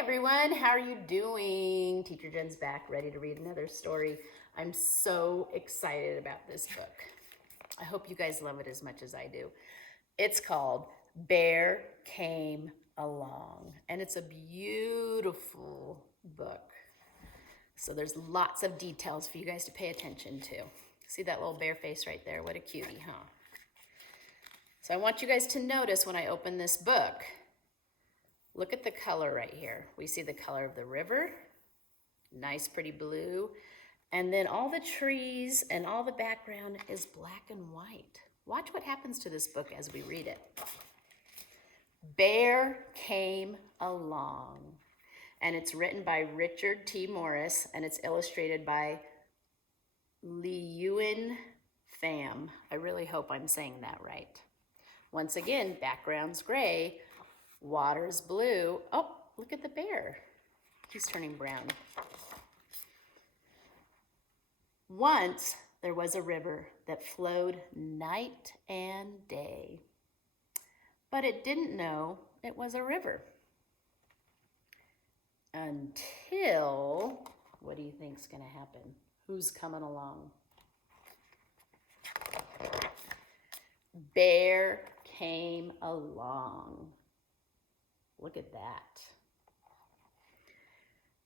everyone, how are you doing? Teacher Jen's back, ready to read another story. I'm so excited about this book. I hope you guys love it as much as I do. It's called Bear Came Along, and it's a beautiful book. So there's lots of details for you guys to pay attention to. See that little bear face right there? What a cutie, huh? So I want you guys to notice when I open this book, look at the color right here. We see the color of the river, nice pretty blue, and then all the trees and all the background is black and white. Watch what happens to this book as we read it. Bear Came Along, and it's written by Richard T. Morris, and it's illustrated by LeUyen Pham. I really hope I'm saying that right. Once again, background's gray, water's blue. Oh, look at the bear. He's turning brown. Once there was a river that flowed night and day, but it didn't know it was a river until, what do you think's gonna happen? Who's coming along? Bear came along. Look at that.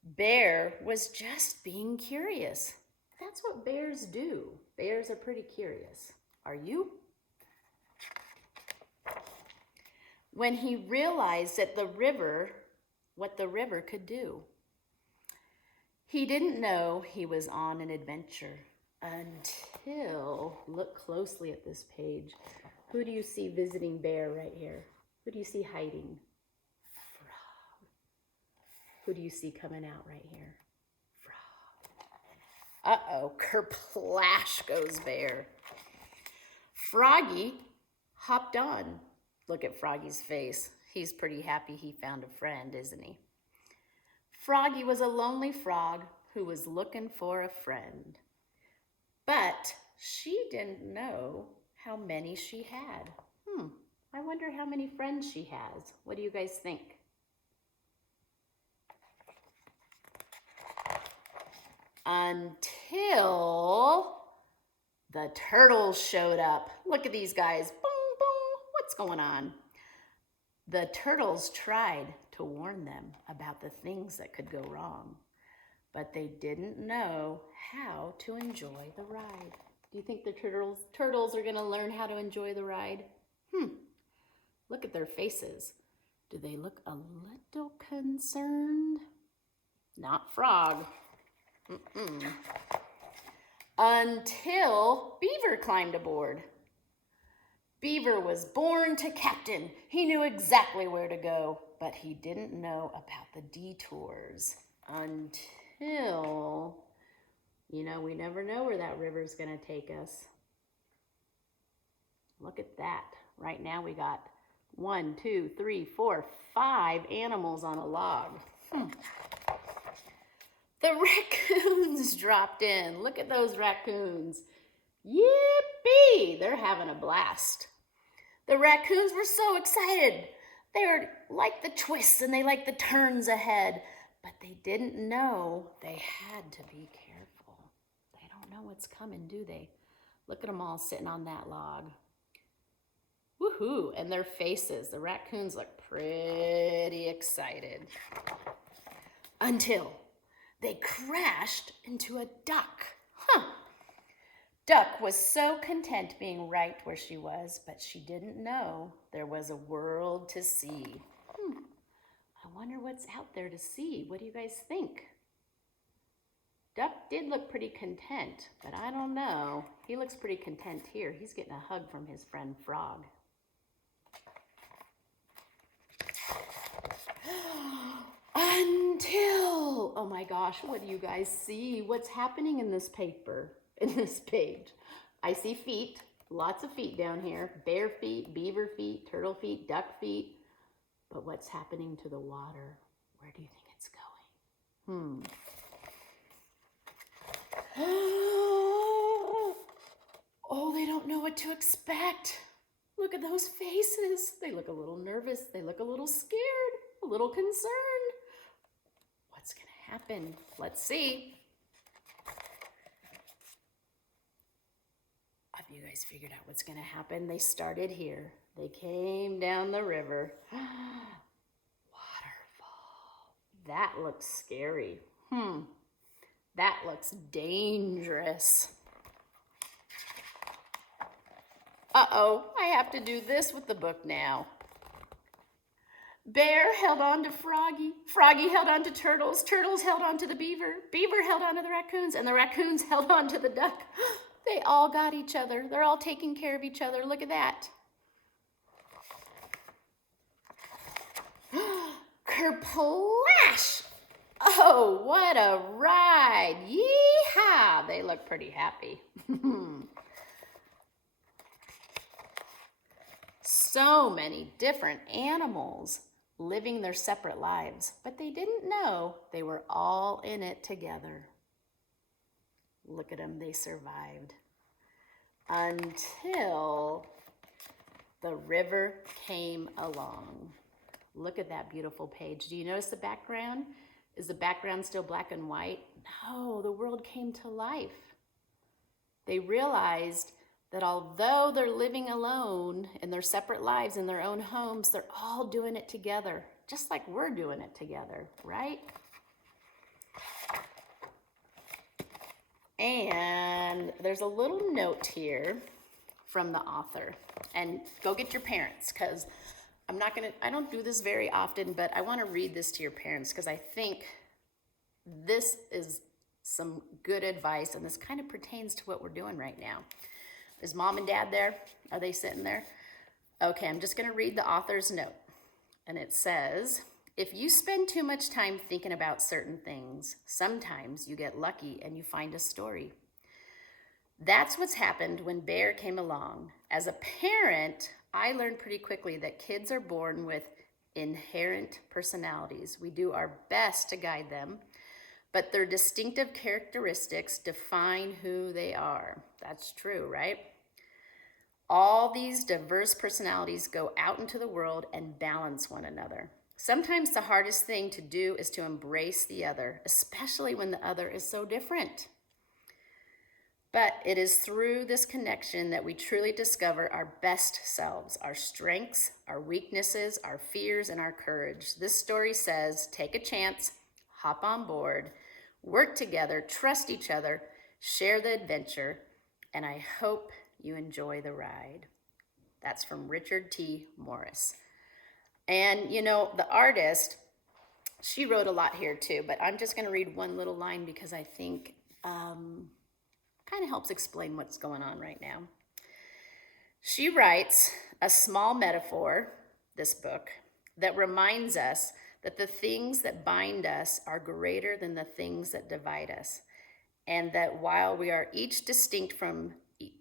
Bear was just being curious. That's what bears do. Bears are pretty curious. Are you? When he realized that what the river could do. He didn't know he was on an adventure until, look closely at this page. Who do you see visiting Bear right here? Who do you see hiding? Frog. Who do you see coming out right here? Frog. Uh-oh, kerplash goes Bear. Froggy hopped on. Look at Froggy's face. He's pretty happy he found a friend, isn't he? Froggy was a lonely frog who was looking for a friend. But she didn't know how many she had. I wonder how many friends she has. What do you guys think? Until the turtles showed up. Look at these guys. Boom, boom. What's going on? The turtles tried to warn them about the things that could go wrong, but they didn't know how to enjoy the ride. Do you think the turtles are going to learn how to enjoy the ride? Look at their faces. Do they look a little concerned? Not Frog. Until Beaver climbed aboard. Beaver was born to captain. He knew exactly where to go, but he didn't know about the detours until, we never know where that river's gonna take us. Look at that. Right now we got 1, 2, 3, 4, 5 animals on a log. The raccoons dropped in. Look at those raccoons. Yippee! They're having a blast. The raccoons were so excited. They were like the twists and they like the turns ahead, but they didn't know they had to be careful. They don't know what's coming, do they? Look at them all sitting on that log. Woohoo! And their faces, the raccoons look pretty excited. Until they crashed into a duck. Duck was so content being right where she was, but she didn't know there was a world to see. I wonder what's out there to see. What do you guys think? Duck did look pretty content, but I don't know. He looks pretty content here. He's getting a hug from his friend Frog. Until, oh my gosh, what do you guys see? What's happening in this paper, in this page? I see feet, lots of feet down here. Bear feet, beaver feet, turtle feet, duck feet. But what's happening to the water? Where do you think it's going? Oh, they don't know what to expect. Look at those faces. They look a little nervous. They look a little scared, a little concerned. happen? Let's see. Have you guys figured out what's going to happen? They started here. They came down the river. Waterfall. That looks scary. That looks dangerous. Uh-oh, I have to do this with the book now. Bear held on to Froggy. Froggy held on to Turtles. Turtles held on to the beaver. Beaver held on to the raccoons. And the raccoons held on to the duck. They all got each other. They're all taking care of each other. Look at that. Kerplash! Oh, what a ride. Yeehaw! They look pretty happy. So many different animals living their separate lives, but they didn't know they were all in it together. Look at them, they survived. Until the river came along. Look at that beautiful page. Do you notice the background? Is the background still black and white? No, the world came to life. They realized that although they're living alone in their separate lives, in their own homes, they're all doing it together, just like we're doing it together, right? And there's a little note here from the author. And go get your parents, because I don't do this very often, but I want to read this to your parents because I think this is some good advice, and this kind of pertains to what we're doing right now. Is Mom and Dad there? Are they sitting there? Okay, I'm just going to read the author's note. And it says, if you spend too much time thinking about certain things, sometimes you get lucky and you find a story. That's what's happened when Bear came along. As a parent, I learned pretty quickly that kids are born with inherent personalities. We do our best to guide them, but their distinctive characteristics define who they are. That's true, right? All these diverse personalities go out into the world and balance one another. Sometimes the hardest thing to do is to embrace the other, especially when the other is so different. But it is through this connection that we truly discover our best selves, our strengths, our weaknesses, our fears, and our courage. This story says, take a chance, hop on board, work together, trust each other, share the adventure, and I hope you enjoy the ride. That's from Richard T. Morris. And you know, the artist, she wrote a lot here too, but I'm just going to read one little line because I think kind of helps explain what's going on right now. She writes a small metaphor, this book, that reminds us that the things that bind us are greater than the things that divide us, and that while we are each distinct from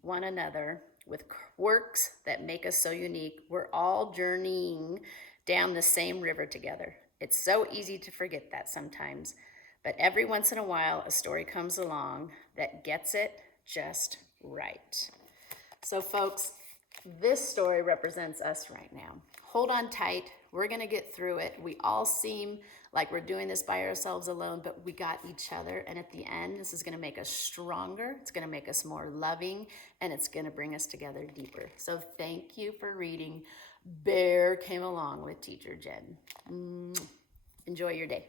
one another with quirks that make us so unique, we're all journeying down the same river together. It's so easy to forget that sometimes, but every once in a while, a story comes along that gets it just right. So folks, this story represents us right now. Hold on tight. We're going to get through it. We all seem like we're doing this by ourselves alone, but we got each other. And at the end, this is going to make us stronger. It's going to make us more loving, and it's going to bring us together deeper. So thank you for reading Bear Came Along with Teacher Jen. Enjoy your day.